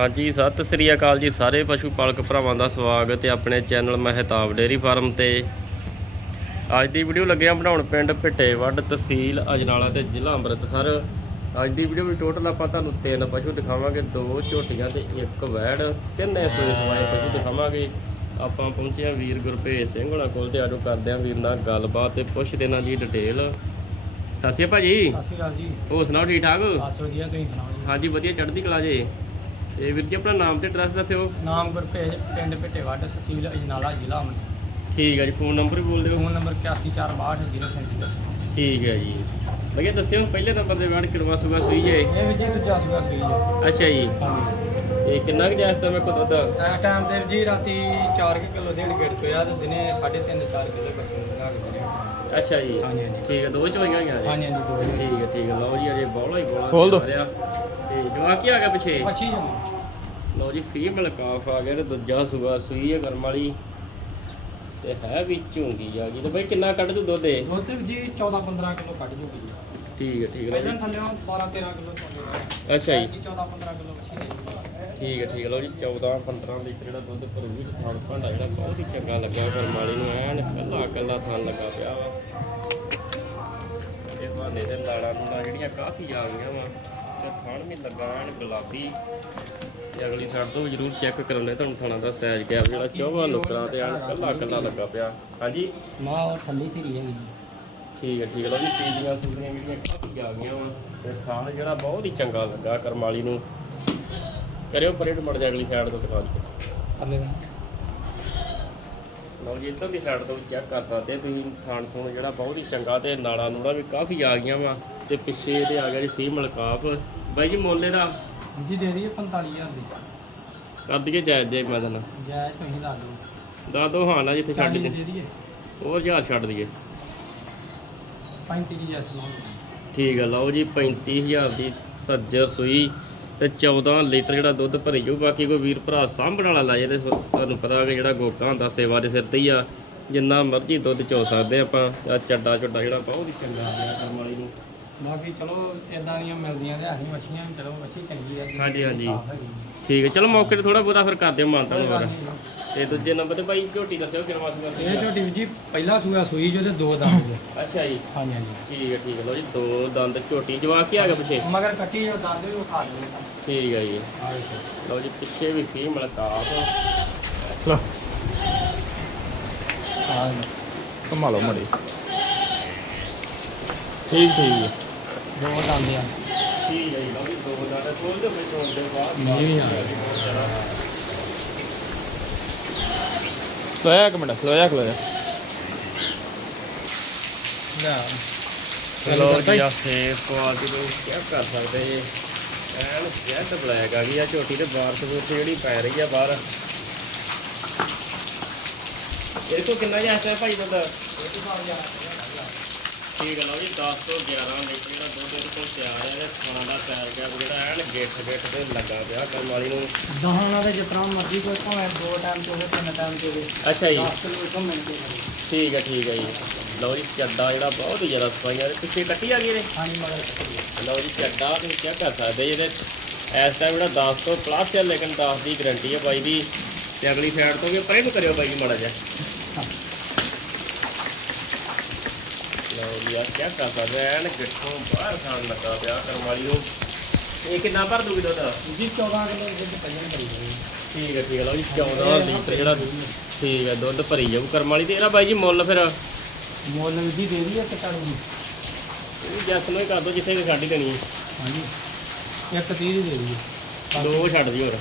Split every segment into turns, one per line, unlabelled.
ਹਾਂਜੀ ਸਤਿ ਸ੍ਰੀ ਅਕਾਲ ਜੀ ਸਾਰੇ ਪਸ਼ੂ ਪਾਲਕ ਭਰਾਵਾਂ ਦਾ ਸਵਾਗਤ ਹੈ ਆਪਣੇ ਚੈਨਲ ਮਹਿਤਾਬ ਡੇਅਰੀ ਫਾਰਮ ਤੇ। ਅੱਜ ਦੀ ਵੀਡੀਓ ਲੱਗਿਆ ਬਣਾਉਣ ਪਿੰਡ ਭਿੱਟੇਵੱਡ ਤਹਿਸੀਲ ਅਜਨਾਲਾ ਤੇ ਜ਼ਿਲ੍ਹਾ ਅੰਮ੍ਰਿਤਸਰ। ਅੱਜ ਦੀ ਵੀਡੀਓ ਵਿੱਚ ਟੋਟਲ ਆਪਾਂ ਤੁਹਾਨੂੰ ਤਿੰਨ ਪਸ਼ੂ ਦਿਖਾਵਾਂਗੇ ਦੋ ਝੋਟੀਆਂ ਤੇ ਇੱਕ ਵੈੜ। ਤਿੰਨੇ ਸੋਏ ਸਵਾਏ ਪਸ਼ੂ ਦਿਖਾਵਾਂਗੇ। ਆਪਾਂ ਪਹੁੰਚੇ ਹਾਂ ਵੀਰ ਗੁਰਭੇਜ ਸਿੰਘ ਹੋਣਾ ਕੋਲ ਤੇ ਆਜੋ ਕਰਦੇ ਹਾਂ ਵੀਰ ਨਾਲ ਗੱਲਬਾਤ ਤੇ ਪੁੱਛਦੇ ਇਹਨਾਂ ਦੀ ਡਿਟੇਲ ਸਤਿ ਸ਼੍ਰੀ ਅਕਾਲ ਭਾਜੀ।
ਸਤਿ ਸ਼੍ਰੀ ਅਕਾਲ ਜੀ।
ਹੋਰ ਸੁਣਾਓ ਠੀਕ ਠਾਕ?
ਬਸ ਵਧੀਆ ਤੁਸੀਂ ਸੁਣਾਓ ਜੀ?
ਹਾਂਜੀ ਵਧੀਆ ਚੜ੍ਹਦੀ ਕਲਾ ਜੇ। ਤੇ ਵੀਰ ਜੀ ਆਪਣਾ ਨਾਮ ਤੇ ਐਡਰੈਸ ਦੱਸਿਓ।
ਨਾਮ ਗੁਰਪ੍ਰੀਤ ਪਿੰਡ ਭਿੱਟੇਵੱਡ ਤਹਿਸੀਲ ਅਜਨਾਲਾ ਜ਼ਿਲ੍ਹਾ ਅੰਮ੍ਰਿਤਸਰ।
ਠੀਕ ਹੈ ਜੀ ਫੋਨ ਨੰਬਰ ਵੀ ਬੋਲ ਦਿਓ।
ਫੋਨ ਨੰਬਰ 81462037
ਠੀਕ ਹੈ ਜੀ। ਭਈਆ ਦੱਸਿਓ ਪਹਿਲੇ ਨੰਬਰ ਦੇ ਵੜ ਕਿਰਵਾ ਸੁਗਾ ਸੂਈ ਜੇ।
ਇਹ ਵੀ ਜੀ ਦੂਜਾ ਸੁਗਾ ਸੀ ਜੀ।
ਅੱਛਾ ਜੀ।
ਹਾਂਜੀ
ਤੇ ਕਿੰਨਾ ਕੁ ਜਾਇਜ਼ ਤਾਂ ਮੈਂ ਕੋ ਦੁੱਧ
ਟਾਈਮ ਤੇ ਜੀ ਰਾਤੀ 4 ਕਿਲੋ ਡੇਢ ਗੇੜ ਪਿਆ ਤੇ ਦਿਨੇ 3.5 4 ਕਿਲੋ ਬੱਚੇ ਨੂੰ ਬਣਾ ਕੇ ਦਿੰਦੇ
ਅੱਛਾ ਜੀ।
ਹਾਂਜੀ ਹਾਂਜੀ।
ਠੀਕ ਹੈ ਦੋ ਚੋਈਆਂ ਹੋਈਆਂ ਜੀ
ਹਾਂਜੀ ਹਾਂਜੀ ਦੋ
ਠੀਕ ਹੈ ਠੀਕ ਹੈ ਲਓ ਜੀ ਅਜੇ ਬੌਲਾ ਹੀ ਬੌਲਾ
ਖੋਲ ਦਿਓ।
ਤੇ ਜਵਾ ਕੀ ਆ ਗਿਆ ਪਿੱਛੇ?
ਪੱਛੀ ਜਮਾ
ਲਓ ਜੀ ਫੀਮੇਲ ਕਾਫ ਆ ਗਿਆ ਤੇ ਦੂਜਾ ਸੁਗਾ ਸੂਈ ਹੈ ਕਰਮ ਵਾਲੀ। ਤੇ ਹੈ ਵੀ ਝੂੰਗੀ ਆ ਗਈ। ਤੇ ਬਈ ਕਿੰਨਾ ਕੱਢ ਦੂ ਦੁੱਧ ਇਹ?
ਦੁੱਧ ਜੀ 14 15 ਕਿਲੋ ਕੱਢ ਜੂਗੀ ਜੀ।
ਠੀਕ ਹੈ ਠੀਕ ਹੈ
ਪਹਿਲਾਂ ਥੱਲੇ 12 13 ਕਿਲੋ ਚੋਂਦੇ
ਅੱਛਾ ਜੀ।
14 15 ਕਿਲੋ
ਠੀਕ ਹੈ ਠੀਕ ਹੈ ਲਓ ਜੀ 14 15 ਲੀਟਰ ਜਿਹੜਾ ਦੁੱਧ ਭਰੂਗੀ ਤੇ ਥਣ ਭਾਂਡਾ ਜਿਹੜਾ ਬਹੁਤ ਹੀ ਚੰਗਾ ਲੱਗਿਆ ਕਰਮ ਵਾਲੀ ਨੂੰ। ਐਨ ਕੱਲਾ ਕੱਲਾ ਥਣ ਲੱਗਾ ਪਿਆ ਵਾ। ਇਹ ਭਾਂਡੇ ਦੇ ਲਾੜਾ ਨੂੜਾ ਜਿਹੜੀਆਂ ਕਾਫੀ ਆ ਗਈਆਂ ਵਾ। ਤੇ ਥਣ ਵੀ ਲੱਗਾ ਐਨ ਗੁਲਾਬੀ। ਤੇ ਅਗਲੀ ਸਾਈਡ ਤੋਂ ਵੀ ਜ਼ਰੂਰ ਚੈੱਕ ਕਰਾਉਣੇ ਤੁਹਾਨੂੰ ਥਣਾ ਦਾ ਸਾਈਜ਼ ਕਿਆ ਜਿਹੜਾ ਚੌਵਾ ਨੁਕਰਾਂ ਤੇ ਐਨ ਕੱਲਾ ਕੱਲਾ ਲੱਗਾ ਪਿਆ। ਹਾਂਜੀ?
ਮਾਂ ਉਹ ਠੰਡੀ ਧੀਰੀ ਹੈ
ਠੀਕ ਹੈ ਠੀਕ ਹੈ। ਲਓ ਜੀ ਪੀਲੀਆਂ ਸੂਲੀਆਂ ਜਿਹੜੀਆਂ ਕਾਫੀ ਆ ਗਈਆਂ ਵਾ। ਤੇ ਥਣ ਜਿਹੜਾ ਬਹੁਤ ਹੀ ਚੰਗਾ ਲੱਗਾ ਕਰਮ ਵਾਲੀ ਨੂੰ। ਕਰਿਓ ਪਰੇਡ ਮੜ ਜਾ ਅਗਲੀ ਸਾਈਡ ਤੋਂ ਦਿਖਾ ਦਿਓ।
ਥੱਲੇ ਦਾ।
ਲਓ ਜੀ ਇੱਧਰ ਦੀ ਸਾਈਡ ਤੋਂ ਚੈੱਕ ਕਰ ਸਕਦੇ ਤੁਸੀਂ ਖਾਣ ਖੂਣ ਜਿਹੜਾ ਬਹੁਤ ਹੀ ਚੰਗਾ ਤੇ ਨਾੜਾ ਨੂੜਾ ਵੀ ਕਾਫੀ ਆ ਗਈਆਂ ਵਾ ਤੇ ਪਿੱਛੇ ਇਹਦੇ ਆ ਗਿਆ ਜੀ ਫੀਮਲ ਕਾਫ ਬਾਈ ਜੀ ਮੋਲੇ ਦਾ
ਜੀ ਦੇ ਦਈਏ 45000 ਦੀ।
ਕਰ ਦਈਏ ਜਾਇਜ਼ ਜੇ ਮੈਂ ਤਾਂ
ਜੈ ਤੁਸੀਂ ਲਾ ਲਓ
ਦੱਸ ਦੋ ਹਾਂ ਨਾ ਜਿੱਥੇ ਛੱਡ ਦੇ ਹੋਰ ਹਜ਼ਾਰ ਛੱਡ ਦਈਏ।
35 ਦੀ ਜੈਸ ਲਾਉਂਗੇ
ਠੀਕ ਹੈ ਲਓ ਜੀ 35000 ਦੀ ਸੱਜਰ ਸੂਈ। ਤੇ 14 ਲੀਟਰ ਜਿਹੜਾ ਦੁੱਧ ਭਰੀ ਜਾਊ। ਬਾਕੀ ਕੋਈ ਵੀਰ ਭਰਾ ਸਾਂਭਣ ਵਾਲਾ ਲਾਏ ਤੇ ਤੁਹਾਨੂੰ ਪਤਾ ਕਿ ਜਿਹੜਾ ਗੋਕਾ ਹੁੰਦਾ ਸੇਵਾ ਦੇ ਸਿਰ ਤੇ ਹੀ ਆ। ਜਿੰਨਾ ਮਰਜ਼ੀ ਦੁੱਧ ਚੋ ਸਕਦੇ ਆਪਾਂ ਆਹ ਚੱਡਾ ਚੱਡਾ ਜਿਹੜਾ ਬਹੁਤ ਹੀ ਚੰਗਾ ਆ ਗਿਆ ਕਰਮ ਵਾਲੀ ਨੂੰ।
ਬਾਕੀ ਚਲੋ ਇਦਾਂ ਦੀਆਂ ਮਿਲਦੀਆਂ ਤੇ ਅਸੀਂ ਮੱਛੀਆਂ ਚਲੋ ਮੱਛੀ ਚੰਗੀ ਆ
ਹਾਂਜੀ, ਹਾਂਜੀ। ਠੀਕ ਹੈ ਚਲੋ ਮੌਕੇ ਤੇ ਥੋੜਾ ਬਹੁਤਾ ਫਿਰ ਕਰ ਦਿਓ ਮਾਨਤਾ ਨੂੰ। ਤੇ ਦੂਜੇ ਨੰਬਰ ਤੇ ਭਾਈ ਝੋਟੀ ਦੱਸਿਓ ਕਿਰਵਾ ਸੀਗਾ
ਇਹ ਝੋਟੀ ਵੀ ਜੀ ਪਹਿਲਾ ਸੂਆ ਸੂਈ ਜੋ ਤੇ ਦੋ ਦੰਦ
ਅੱਛਾ ਜੀ।
ਹਾਂਜੀ ਹਾਂਜੀ।
ਠੀਕ ਹੈ ਠੀਕ ਹੈ ਲਓ ਜੀ ਦੋ ਦੰਦ ਝੋਟੀ ਜਵਾ ਕੇ ਆ ਗਿਆ ਪਿੱਛੇ?
ਮਗਰ ਕੱਟੀ ਜੋ ਦੰਦ ਵੀ ਉਹ ਖਾ ਲਏ
ਠੀਕ ਹੈ ਜੀ। ਲਓ ਜੀ ਪਿੱਛੇ ਵੀ ਫੀ ਮਲਕਾਫ
ਲਓ।
ਆ।
ਘੁਮਾ ਲਓ ਮੜੀ। ਠੀਕ ਠੀਕ ਜੀ
ਦੋ ਦੰਦ ਆ।
ਠੀਕ ਹੈ ਜੀ ਲਓ ਜੀ ਦੋ ਦੰਦ। ਖੋਲ ਦਿਓ ਫਿਰ ਤੋੜ ਦੇ ਬਾਅਦ
ਨਹੀਂ ਆ।
ਲੋਇਆ ਇੱਕ ਮਿੰਟ ਲੋਇਆ ਇੱਕ ਲੋਇਆ
ਲੈ
ਚਲੋ ਜੀ ਆ ਫੇਸ ਕੁਆਲਿਟੀ ਨੂੰ ਚੈੱਕ ਕਰ ਸਕਦੇ ਜੀ ਐਨ ਜੈਡ ਬਲੈਕ ਆ ਗਈ ਆ ਝੋਟੀ ਤੇ ਬਾਰਸ ਬੂਰਸ ਜਿਹੜੀ ਪੈ ਰਹੀ ਆ ਬਾਹਰ। ਇਹ ਤੋਂ ਕਿੰਨਾ ਹੈ ਭਾਈ ਦੁੱਧ ਠੀਕ ਹੈ ਲਓ ਜੀ 10 ਤੋਂ 11 ਲੀਟਰ ਜਿਹੜਾ ਦੁੱਧ ਇਹਦੇ ਕੋਲ ਤਿਆਰ ਹੈ ਤੇ ਖਾਣਾ ਦਾ ਪੈਰ ਗਿਆ ਜਿਹੜਾ ਐਨ ਗਿੱਠ ਗਿੱਠ ਤੇ ਲੱਗਾ ਪਿਆ ਕਰਮ ਵਾਲੀ ਨੂੰ।
ਦਹਾਂ ਦੇ ਜਿਤਨਾ ਮਰਜ਼ੀ ਕੋਈ ਭਾਵੇਂ ਦੋ ਟਾਈਮ ਚੋਵੇ ਤਿੰਨ ਟਾਈਮ ਚੋਵੇ।
ਅੱਛਾ ਜੀ।
10 ਕਿਲੋ ਤੋਂ ਮਿਲ ਕੇ
ਠੀਕ ਹੈ ਠੀਕ ਹੈ ਜੀ। ਲਓ ਜੀ ਚੱਡਾ ਜਿਹੜਾ ਬਹੁਤ ਜ਼ਿਆਦਾ ਸਫਾਈਆਂ ਦੇ ਪਿੱਛੇ ਕੱਟੀ ਆ ਗਈ ਇਹਦੇ
ਹਾਂਜੀ ਮਗਰ
ਲਓ ਜੀ ਚੱਡਾ ਤੁਸੀਂ ਚੈੱਕ ਕਰ ਸਕਦੇ ਇਹਦੇ ਇਸ ਟਾਈਮ ਜਿਹੜਾ 10 ਤੋਂ ਪਲੱਸ ਹੈ ਲੇਕਿਨ 10 ਦੀ ਗਾਰੰਟੀ ਹੈ ਬਾਈ ਦੀ। ਤੇ ਅਗਲੀ ਸਾਈਡ ਤੋਂ ਵੀ ਪਰੇ ਨੂੰ ਕਰਿਓ ਬਾਈ ਜੀ ਮਾੜਾ ਜਿਹਾ। ਲਓ ਜੀ ਆ ਚੈੱਕ ਕਰ ਸਕਦੇ ਐਨ ਕਿੱਥੋਂ ਬਾਹਰ ਖਾਣ ਲੱਗਾ ਪਿਆ ਕਰਮ ਵਾਲੀ ਨੂੰ? ਇਹ ਕਿੰਨਾ ਭਰ ਦੂਗੀ ਦੁੱਧ?
ਜੀ 14 ਕਿਲੋ ਦੁੱਧ ਪਈਆਂ ਕਰੀ ਜਾਵੇ
ਠੀਕ ਹੈ ਠੀਕ ਹੈ ਲਓ ਜੀ 14 ਲੀਟਰ ਜਿਹੜਾ ਠੀਕ ਹੈ ਦੁੱਧ ਭਰੀ ਜਾਊ ਕਰਮ ਵਾਲੀ। ਤੇ ਇਹਦਾ ਬਾਈ ਜੀ ਮੁੱਲ ਫਿਰ?
ਮੁੱਲ ਵੀ ਜੀ ਦੇ ਦਈਏ ਕਟਾੜੂ ਦੀ
ਇਹ ਜੱਸ ਨੂੰ ਹੀ ਕਰ ਦੋ ਜਿੱਥੇ ਵੀ ਸਾਡੀ ਦੇਣੀ ਹੈ।
ਹਾਂਜੀ। ਇੱਕ 30 ਦੀ ਦੇ ਦਈਏ।
ਦੋ ਛੱਡ ਦਿਓ ਹੋਰ।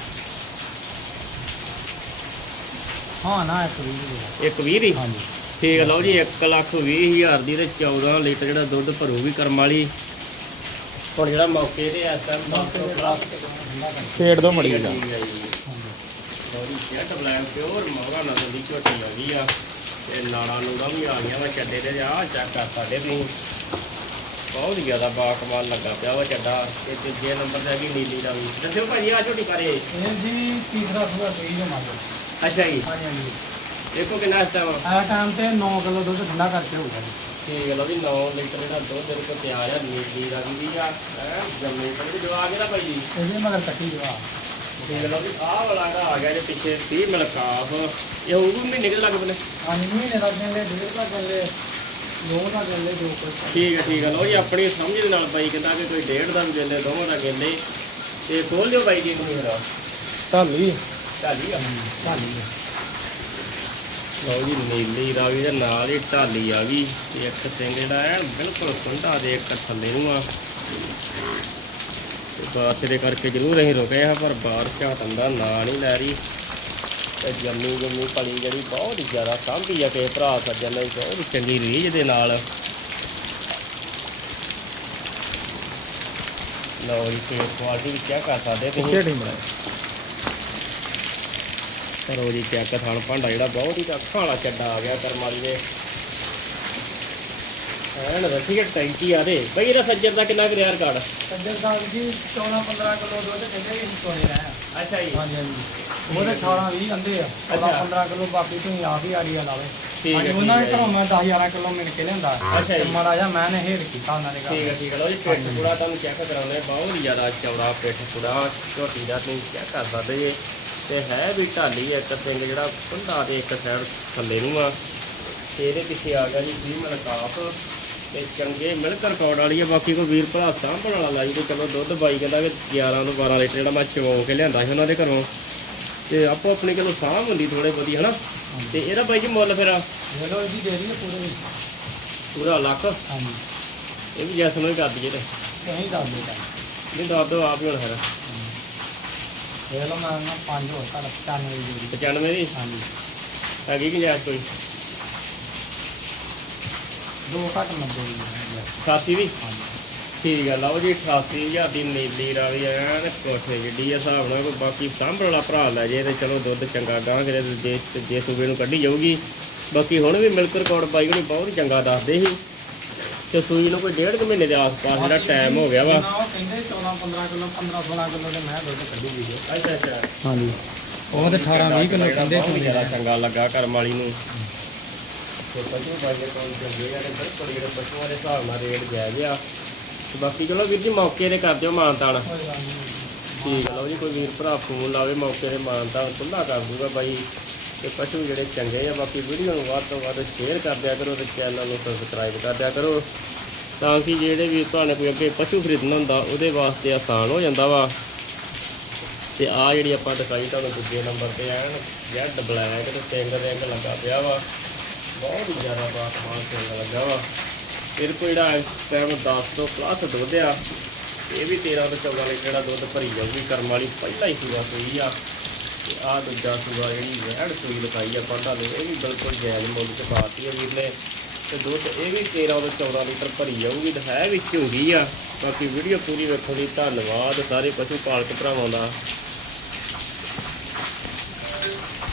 ਹਾਂ ਨਾ ਇੱਕ 20 ਦੀ ਦੇ
ਇੱਕ 20 ਦੀ?
ਹਾਂਜੀ।
ਠੀਕ ਲਓ ਜੀ 1 ਲੱਖ 20 ਹਜ਼ਾਰ ਦੀ ਤੇ 14 ਲੀਟਰ ਜਿਹੜਾ ਦੁੱਧ ਭਰੂਗੀ ਕਰਮ ਵਾਲੀ। ਹੁਣ ਜਿਹੜਾ ਮੌਕੇ ਤੇ ਇਸ ਟਾਈਮ 10 ਤੋਂ ਪਲੱਸ
ਛੇੜ ਦੋ ਮੜੀ ਜਾ।
ਜੀ। ਜੈਟ ਬਲੈਕ ਪਿਓਰ ਮੌਗਾ ਨਸਲ ਦੀ ਝੋਟੀ ਆ ਗਈ ਆ। ਤੇ ਨਾੜਾ ਨੂੜਾ ਵੀ ਆ ਗਈਆਂ ਵਾ ਚੱਡੇ ਦੇ ਆ ਚੈੱਕ ਕਰ ਸਾਡੇ ਤੁਸੀਂ ਬਹੁਤ ਹੀ ਜ਼ਿਆਦਾ ਬਾਕਮਾਲ ਲੱਗਾ ਪਿਆ ਵਾ ਚੱਡਾ। ਤੇ ਤੀਜੇ ਨੰਬਰ ਤੇ ਹੈਗੀ ਨੀਲੀ ਦਾ ਵੀ ਦੱਸਿਓ ਭਾਜੀ ਆ ਝੋਟੀ ਬਾਰੇ।
ਇਹ ਜੀ ਤੀਸਰਾ ਸੂਆ ਸੂਈ ਜੋ ਮੰਗੋ
ਅੱਛਾ ਜੀ।
ਹਾਂਜੀ ਹਾਂਜੀ।
ਦੇਖੋ ਕਿੰਨਾ ਇਸ ਟਾਈਮ
ਆ ਟਾਈਮ ਤੇ 9 ਕਿਲੋ ਦੁੱਧ ਠੰਡਾ ਕਰਕੇ ਹੋਊਗਾ ਜੀ।
ਠੀਕ ਹੈ ਲਓ ਜੀ 9 ਲੀਟਰ ਜਿਹੜਾ ਦੁੱਧ ਦੇ ਕੋਲ ਤਿਆਰ ਆ ਨੀਲੀ ਰੰਗ ਦੀ ਆ ਹੈ ਜੰਮੇ ਪਰ ਜਵਾ ਕੇ ਨਾ ਭਾਈ ਜੀ।
ਇਹਦੇ ਮਗਰ ਕੱਟੀ ਜਵਾ
ਠੀਕ ਹੈ ਲਓ ਵੀ ਆਹ ਵਾਲਾ ਜਿਹੜਾ ਆ ਗਿਆ ਜੇ ਪਿੱਛੇ 30 ਮਿਲਕਾਫ ਇਹ ਉਹ ਵੀ ਮਹੀਨੇ ਕਿਤੇ ਲੱਗ ਪਨੇ
ਹਾਂਜੀ ਮਹੀਨੇ ਦਾ ਕਹਿੰਦੇ ਡੇਢ ਦਾ ਕਹਿੰਦੇ ਦੋ ਦਾ ਕਹਿੰਦੇ ਦੋ ਕੁ
ਠੀਕ ਹੈ ਠੀਕ ਹੈ ਲਓ ਜੀ ਆਪਣੀ ਸਮਝ ਦੇ ਨਾਲ ਬਾਈ ਕਹਿੰਦਾ ਕਿ ਕੋਈ ਡੇਢ ਦਾ ਵੀ ਕਹਿੰਦੇ ਦੋਵਾਂ ਦਾ ਕਹਿੰਦੇ ਤੇ ਖੋਲ ਦਿਓ ਬਾਈ ਜੀ। ਨੂੰ ਮੇਰਾ
ਢਾਲੀ
ਢਾਲੀ ਆ।
ਢਾਲੀ
ਲਓ ਜੀ ਨੀਲੀ ਦਾ ਵੀ ਨਾਲ ਹੀ ਢਾਲੀ ਆ ਗਈ। ਤੇ ਇੱਕ ਸਿੰਘ ਜਿਹੜਾ ਹੈ, ਬਿਲਕੁਲ ਸੁੰਡਾ ਦੇ ਇੱਕ ਥੱਲੇ ਨੂੰ ਆ। ਬਾਰਿਸ਼ ਦੇ ਕਰਕੇ ਜ਼ਰੂਰ ਅਸੀਂ ਰੁਕੇ ਆ ਪਰ ਬਾਰਿਸ਼ ਝਾਟਣ ਦਾ ਨਾਂ ਨਹੀਂ ਲੈ ਰਹੀ। ਤੇ ਜੰਮੀ ਜੰਮੀ ਪਲੀ ਜਿਹੜੀ ਬਹੁਤ ਜ਼ਿਆਦਾ ਸਾਂਭੀ ਆ ਕਿ ਭਰਾ ਸੱਜਣ ਲਈ, ਬਹੁਤ ਚੰਗੀ ਰੀਝ ਦੇ ਨਾਲ। ਲਓ ਜੀ ਤੇ ਕੁਆਲਿਟੀ ਵੀ ਚੈੱਕ ਕਰ ਸਕਦੇ ਤੁਸੀਂ। ਕਰੋ ਜੀ ਚੈੱਕ ਥਣ ਭਾਂਡਾ ਜਿਹੜਾ ਬਹੁਤ ਹੀ ਅੱਖਾਂ ਵਾਲਾ ਚੱਡਾ ਆ ਗਿਆ ਕਰਮ ਵਾਲੀ ਦੇ। ਐਨ ਵਧੀਆ ਟੈਂਕੀ ਆ ਦੇ। ਬਈ ਇਹਦਾ ਸੱਜਰ ਦਾ ਕਿੰਨਾ ਕੁ ਰਿਆਰ ਕਾਰਡ
ਸੱਜਰ ਸਾਹਿਬ ਜੀ 14 15 ਕਿਲੋ ਦੁੱਧ ਕਹਿੰਦੇ ਵੀ ਸੋਨੇ ਰਹੇ।
ਅੱਛਾ ਜੀ।
ਹਾਂਜੀ ਹਾਂਜੀ। ਉਹਦੇ 18 20 ਅੰਦੇ ਆ 14 15 ਕਿਲੋ ਬਾਕੀ ਤੁਸੀਂ ਆਪ ਹੀ ਆੜੀਆ ਲਾਵੇ
ਠੀਕ ਹੈ,
ਉਹਨਾਂ ਦੇ ਘਰੋਂ ਮੈਂ 10 11 ਕਿਲੋ ਮਿਲ ਕੇ ਲਿਆਂਦਾ।
ਅੱਛਾ ਜੀ।
ਮਾੜਾ ਜਿਹਾ ਮੈਂ ਨੇ ਹੇਰ ਕੀਤਾ ਉਹਨਾਂ ਦੇ
ਠੀਕ ਹੈ
ਘਰ
ਠੀਕ ਹੈ। ਲਓ ਜੀ ਪਿੱਠ ਪੂੜਾ ਤੁਹਾਨੂੰ ਚੈੱਕ ਕਰਾਉਂਦੇ ਬਹੁਤ ਹੀ ਜ਼ਿਆਦਾ ਚੌੜਾ ਪਿੱਠ ਪੂੜਾ ਝੋਟੀ ਦਾ ਤੁਸੀਂ ਚੈੱਕ ਕਰ ਸਕਦੇ ਜੀ। ਤੇ ਹੈ ਵੀ ਢਾਲੀ ਇੱਕ ਸਿੰਘ ਜਿਹੜਾ ਕੁੰਡਾ ਦੇ ਇੱਕ ਸਾਈਡ ਥੱਲੇ ਨੂੰ ਆ। ਤੇ ਇਹਦੇ ਪਿੱਛੇ ਆ ਗਿਆ ਜੀ ਫੀਮੇਲ ਕਾਫ ਤੇ ਚੰਗੇ ਮਿਲਕ ਰਿਕਾਰਡ ਵਾਲੀ ਆ। ਬਾਕੀ ਕੋਈ ਵੀਰ ਭਰਾ ਸਾਂਭਣ ਵਾਲਾ ਲਾਈ ਤੇ ਚਲੋ ਦੁੱਧ ਬਾਈ ਕਹਿੰਦਾ ਕਿ 11 ਤੋਂ 12 ਲੀਟਰ ਜਿਹੜਾ ਮੈਂ ਚਵੋ ਕੇ ਲਿਆਂਦਾ ਸੀ ਉਹਨਾਂ ਦੇ ਘਰੋਂ। ਤੇ ਆਪੋ ਆਪਣੀ ਕੋਲੋਂ ਸਾਂਭ ਹੁੰਦੀ ਥੋੜੇ ਬਹੁਤੀ ਹਨਾ? ਤੇ ਇਹਦਾ ਬਾਈ ਜੀ ਮੁੱਲ ਫਿਰ?
ਚਲੋ ਇਹਦੀ ਦੇ ਰਹੀ ਪੂਰੇ।
ਪੂਰਾ ਲੱਖ?
ਹਾਂਜੀ।
ਇਹ ਵੀ ਜੈਸ ਨੂੰ ਹੀ ਕਰ ਦਈਏ ਤੇ।
ਕਹੀਂ ਦੱਸ ਦੇ ਤਾਂ
ਨਹੀਂ ਦੱਸ ਦਿਓ ਆਪ ਹੀ ਹੁਣ ਫਿਰ।
ਇਹ ਲੋ ਮੈਂ ਨਾ 5 ਹੋਰ ਘੱਟ 95 ਦੀ ਦੇ
95 ਦੀ?
ਹਾਂਜੀ।
ਹੈਗੀ ਕਿ ਜੈਸ ਕੋਈ?
ਦੋ ਘੱਟ 90 ਦੀ ਦੇ
88 ਦੀ?
ਹਾਂਜੀ।
ਠੀਕ ਹੈ ਲਓ ਜੀ 88000 ਦੀ ਨੀਲੀ ਰਾਵੀ ਆ ਤੇ ਕੋਠੇ ਜਿੱਡੀ ਆ ਹਿਸਾਬ ਨਾਲ ਕੋਈ ਬਾਕੀ ਸਾਂਭਣ ਵਾਲਾ ਭਰਾ ਲੈ ਜੇ ਤੇ ਚਲੋ ਦੁੱਧ ਚੰਗਾ ਗਾਂ ਜੇ ਜੇ ਸੂਬੇ ਨੂੰ ਕੱਢੀ ਜਾਊਗੀ। ਬਾਕੀ ਹੁਣ ਵੀ ਮਿਲਕ ਰਿਕਾਰਡ ਬਾਈ ਹੋਣੀ ਬਹੁਤ ਹੀ ਚੰਗਾ ਦੱਸਦੇ ਸੀ। ਤੇ ਸੂਈ ਨੂੰ ਕੋਈ ਡੇਢ ਕੁ ਮਹੀਨੇ ਦੇ ਆਸ-ਪਾਸ ਜਿਹੜਾ ਟਾਈਮ ਹੋ ਗਿਆ ਵਾ।
ਨਾ ਉਹ ਕਹਿੰਦੇ 14 15 ਕਿਲੋ 15 16 ਕਿਲੋ ਦੇ ਮੈਂ ਦੁੱਧ ਕੱਢੂਗੀ ਜੀ
ਅੱਛਾ ਅੱਛਾ।
ਹਾਂਜੀ। ਉਹ ਤੇ 18 20 ਕਿਲੋ ਕਹਿੰਦੇ
ਬਹੁਤ
ਸੀ।
ਜ਼ਿਆਦਾ ਚੰਗਾ ਲੱਗਾ ਕਰਮ ਵਾਲੀ ਨੂੰ। ਤੇ ਪਸ਼ੂ ਬਾਈ ਦੇ ਕੋਲ ਚੰਗੇ ਆ ਤੇ ਬਿਲਕੁਲ ਜਿਹੜੇ ਪਸ਼ੂਆਂ ਦੇ ਹਿਸਾਬ ਨਾਲ ਰੇਟ ਜਾਇਜ਼ ਆ। ਤੇ ਬਾਕੀ ਚਲੋ ਵੀਰ ਜੀ ਮੌਕੇ ਤੇ ਕਰ ਦਿਓ ਮਾਨਤਾਨ। ਠੀਕ ਹੈ ਲਓ ਜੀ ਕੋਈ ਵੀਰ ਭਰਾ ਫੋਨ ਲਾਵੇ ਮੌਕੇ ਤੇ ਮਾਨਤਾਨ ਖੁੱਲਾ ਕਰ ਦੂਗਾ ਬਾਈ। ਤੇ ਪਸ਼ੂ ਜਿਹੜੇ ਚੰਗੇ ਆ ਬਾਕੀ ਵੀਡੀਓ ਨੂੰ ਵੱਧ ਤੋਂ ਵੱਧ ਸ਼ੇਅਰ ਕਰ ਦਿਆ ਕਰੋ ਤੇ ਚੈਨਲ ਨੂੰ ਸਬਸਕ੍ਰਾਈਬ ਕਰ ਦਿਆ ਕਰੋ। ਤਾਂ ਕਿ ਜਿਹੜੇ ਵੀ ਤੁਹਾਨੂੰ ਕੋਈ ਅੱਗੇ ਪਸ਼ੂ ਖਰੀਦਣਾ ਹੁੰਦਾ, ਉਹਦੇ ਵਾਸਤੇ ਆਸਾਨ ਹੋ ਜਾਂਦਾ ਵਾ। ਤੇ ਆ ਜਿਹੜੀ ਆਪਾਂ ਦਿਖਾਈ ਤੁਹਾਨੂੰ ਦੂਜੇ ਨੰਬਰ ਤੇ ਐਨ ਜੈਡ ਬਲੈਕ ਤੇ ਸਿੰਗ ਰਿੰਗ ਲੱਗਾ ਪਿਆ ਵਾ। ਬਹੁਤ ਹੀ ਜ਼ਿਆਦਾ ਬਾਤਮਾਨ ਸਿੰਗ ਲੱਗਾ ਵਾ। ਫਿਰ ਕੋਈ ਜਿਹੜਾ ਇਸ ਟਾਈਮ 10 ਤੋਂ ਪਲੱਸ ਦੁੱਧ ਆ, ਇਹ ਵੀ 13 ਤੋਂ 14 ਲੀਟਰ ਜਿਹੜਾ ਦੁੱਧ ਭਰੀ ਜਾਊਗੀ, ਕਰਮ ਵਾਲੀ ਪਹਿਲਾਂ ਹੀ ਸੂਆ ਸੂਈ ਆ। ਤੇ ਆ ਦੂਜਾ ਸੂਆ ਜਿਹੜੀ ਵਹਿੜ ਸੂਈ ਲਗਾਈ ਆਪਾਂ ਤੁਹਾਨੂੰ ਇਹ ਵੀ ਬਿਲਕੁਲ ਜਾਇਜ਼ ਮੁੱਲ ਤੇ ਪਾਤੀ ਆ ਵੀਰ ਨੇ। ਤੇ ਦੁੱਧ ਇਹ ਵੀ 13 ਤੋਂ 14 ਲੀਟਰ ਭਰੀ ਜਾਊਗੀ ਤਾਂ ਹੈ ਵੀ ਝੂਗੀ ਆ। ਬਾਕੀ ਵੀਡੀਓ ਪੂਰੀ ਵੇਖਣ ਲਈ ਧੰਨਵਾਦ। ਸਾਰੇ ਪਸ਼ੂ ਪਾਲਕ ਭਰਾਵਾਂ ਦਾ